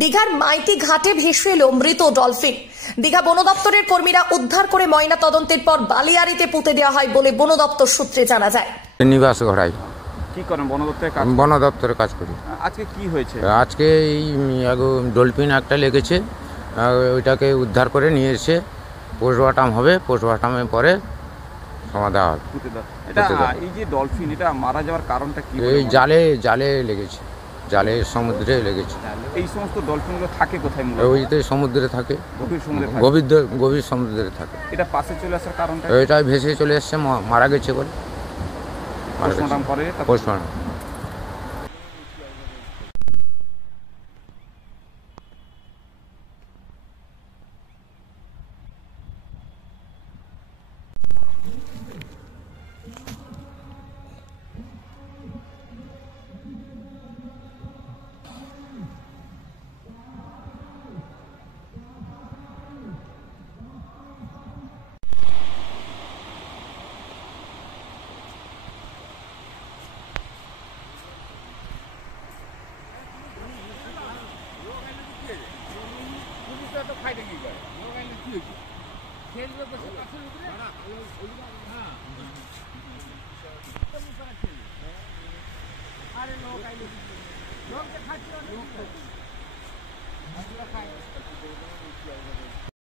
দীঘার মাইতি ঘাটে ভেসে এলো মৃত ডলফিন। দীঘা বন দপ্তরের কর্মীরা উদ্ধার করে ময়না তদন্তের পর বালিয়াড়িতে পুঁতে দেওয়া হয় বলে বন দপ্তর সূত্রে জানা যায়। নিবাস ঘড়াই কি করেন? বন দপ্তরে কাজ? বন দপ্তরে কাজ করি। আজকে কি হয়েছে? আজকে এই ডলফিন একটা লেগেছে, ওইটাকে উদ্ধার করে নিয়ে এসে পোস্টমর্টম হবে, পোস্টমর্টমের পরে সমাধা হবে। এটা এই যে ডলফিন, এটা মারা যাওয়ার কারণটা কি? এই জালে লেগেছে, জালে সমুদ্রে লেগেছে। এই সমস্ত ডলফিনগুলো থাকে কোথায়? ওইতে সমুদ্রে থাকে, গভীর সমুদ্রে থাকে। গভীর সমুদ্রে থাকে। এটা পাশে চলে আসার কারণটা? এটা ভেসে চলে এসছে, মারা গেছে বলে পোস্টমর্টম করে। পোস্টমর্টম।